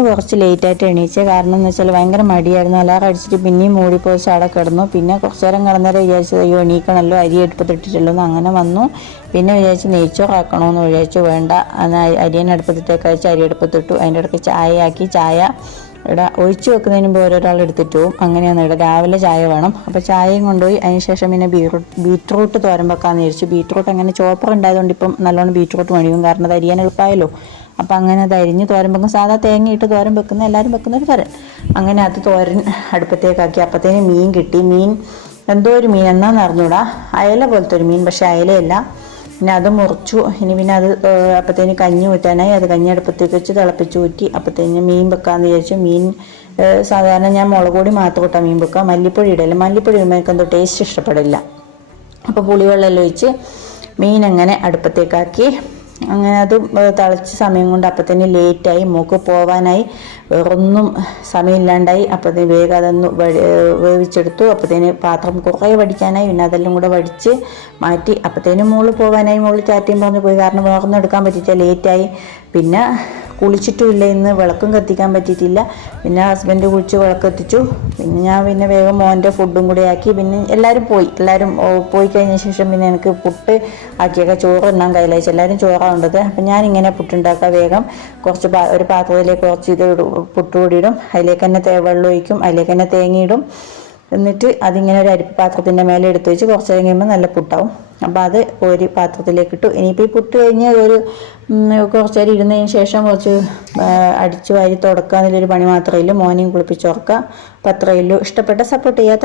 കുറച്ച് ലേറ്റായിട്ട് എണീച്ച്. കാരണം എന്ന് വെച്ചാൽ ഭയങ്കര മടിയായിരുന്നു. അലാറം അടിച്ചിട്ട് പിന്നെയും മൂടിപ്പോയി അവിടെ കിടന്നു. പിന്നെ കുറച്ച് നേരം കിടന്നേരം വിചാരിച്ചത് അയ്യോ എണീക്കണമല്ലോ, അരി അടുപ്പത്തിട്ടിട്ടല്ലോ എന്ന് അങ്ങനെ വന്നു. പിന്നെ വിചാരിച്ച് നെയ്ച്ചോറാക്കണമെന്ന് വിചാരിച്ചു. വേണ്ട, അരിയൻ അടുപ്പത്തിട്ടേക്ക് അയച്ച് അരി അടുപ്പത്തിട്ടു. അതിൻ്റെ ഇടയ്ക്ക് ചായയാക്കി. ചായ ഇവിടെ ഒഴിച്ചു വെക്കുന്നതിന് മുമ്പ് ഓരോരാൾ എടുത്തിട്ട് പോകും. അങ്ങനെയാണ് ഇവിടെ രാവിലെ ചായ വേണം. അപ്പോൾ ചായയും കൊണ്ടുപോയി. അതിനുശേഷം പിന്നെ ബീറ്റ്റൂട്ട് തോരൻ വെക്കാമെന്ന് വിചാരിച്ചു. ബീറ്റ്റൂട്ട് അങ്ങനെ ചോപ്പർ ഉണ്ടായതുകൊണ്ട് ഇപ്പം നല്ലോണം ബീറ്റ്റൂട്ട് മേടിക്കും. കാരണം അത് അരിയാൻ എളുപ്പമായല്ലോ. അപ്പം അങ്ങനെ അത് അരിഞ്ഞ് തോരൻ വെക്കും. സാധാ തേങ്ങയിട്ട് തോരൻ വെക്കുന്ന എല്ലാവരും വെക്കുന്ന ഒരു തോരൻ. അങ്ങനെ അത് തോരൻ അടുപ്പത്തേക്കാക്കി. അപ്പത്തേന് മീൻ കിട്ടി. മീൻ എന്തോ ഒരു മീൻ എന്നാന്ന് അറിഞ്ഞൂടാ. അയല പോലത്തെ ഒരു മീൻ, പക്ഷെ അയലയല്ല. പിന്നെ അത് മുറിച്ചു. ഇനി പിന്നെ അത് അപ്പത്തേന് കഞ്ഞി ഊറ്റാനായി. അത് കഞ്ഞി അടുപ്പത്തേക്ക് വെച്ച് തിളപ്പിച്ച് ഊറ്റി. അപ്പത്തേന് മീൻ വെക്കാമെന്ന് വിചാരിച്ചു. മീൻ സാധാരണ ഞാൻ മുളക് പൊടി മാത്രം ഇട്ടാൽ മീൻ വെക്കുക, മല്ലിപ്പൊടി ഇടയില്ല. മല്ലിപ്പൊടി ഇടുമ്പോൾ എനിക്കെന്തോ ടേസ്റ്റ് ഇഷ്ടപ്പെടില്ല. അപ്പോൾ പുളിവെള്ളം ഒഴിച്ച് മീൻ അങ്ങനെ അടുപ്പത്തേക്കാക്കി. അങ്ങനെ അത് തിളച്ച സമയം കൊണ്ട് അപ്പത്തേന് ലേറ്റായി. മൂക്ക് പോവാനായി. വേറൊന്നും സമയമില്ലാണ്ടായി. അപ്പത്തേന് വേഗം അതൊന്ന് വേവിച്ചെടുത്തു. അപ്പത്തേന് പാത്രം കുറേ വടിക്കാനായി. പിന്നെ അതെല്ലാം കൂടെ വടിച്ച് മാറ്റി. അപ്പത്തേനും മോള് പോകാനായി. മോള് ചാറ്റയും പറഞ്ഞ് പോയി. കാരണം വേറൊന്നും എടുക്കാൻ പറ്റിയില്ല, ലേറ്റായി. പിന്നെ കുളിച്ചിട്ടുമില്ല ഇന്ന്. വിളക്കും കത്തിക്കാൻ പറ്റിയിട്ടില്ല. പിന്നെ ഹസ്ബൻഡ് കുളിച്ച് വിളക്ക് കത്തിച്ചു. പിന്നെ ഞാൻ പിന്നെ വേഗം മോൻ്റെ ഫുഡും കൂടെ ആക്കി. പിന്നെ എല്ലാവരും പോയി കഴിഞ്ഞ ശേഷം പിന്നെ എനിക്ക് പുട്ട് ആക്കിയൊക്കെ ചോറ് തിന്നാൻ കയ്യിലയച്ചു. എല്ലാവരും ചോറാവേണ്ടത്. അപ്പം ഞാനിങ്ങനെ പുട്ടുണ്ടാക്കുക. വേഗം ഒരു പാത്രത്തിലേക്ക് കുറച്ച് ഇത് പുട്ടുപൊടി ഇടും. അതിലേക്ക് തന്നെ വെള്ളം ഒഴിക്കും. അതിലേക്ക് തന്നെ തേങ്ങയിടും. എന്നിട്ട് അതിങ്ങനെ ഒരു അരിപ്പ് പാത്രത്തിൻ്റെ മേലെ എടുത്ത് വെച്ച് കുറച്ച് നേരം കഴിയുമ്പോൾ നല്ല പുട്ടാവും. അപ്പോൾ അത് ഒരു പാത്രത്തിലേക്ക് ഇട്ടു. ഇനിയിപ്പോൾ ഈ പുട്ട് കഴിഞ്ഞ് കുറച്ച് നേരം ഇരുന്നതിന് ശേഷം കുറച്ച് അടിച്ചു വാരി തുടക്കുക എന്നുള്ളൊരു പണി മാത്രമേ ഉള്ളൂ. മോർണിംഗ് കുളിപ്പിച്ച് ഉറക്കുക. അപ്പോൾ അത്രയേ ഉള്ളൂ. ഇഷ്ടപ്പെട്ട സപ്പോർട്ട് ചെയ്യാത്ത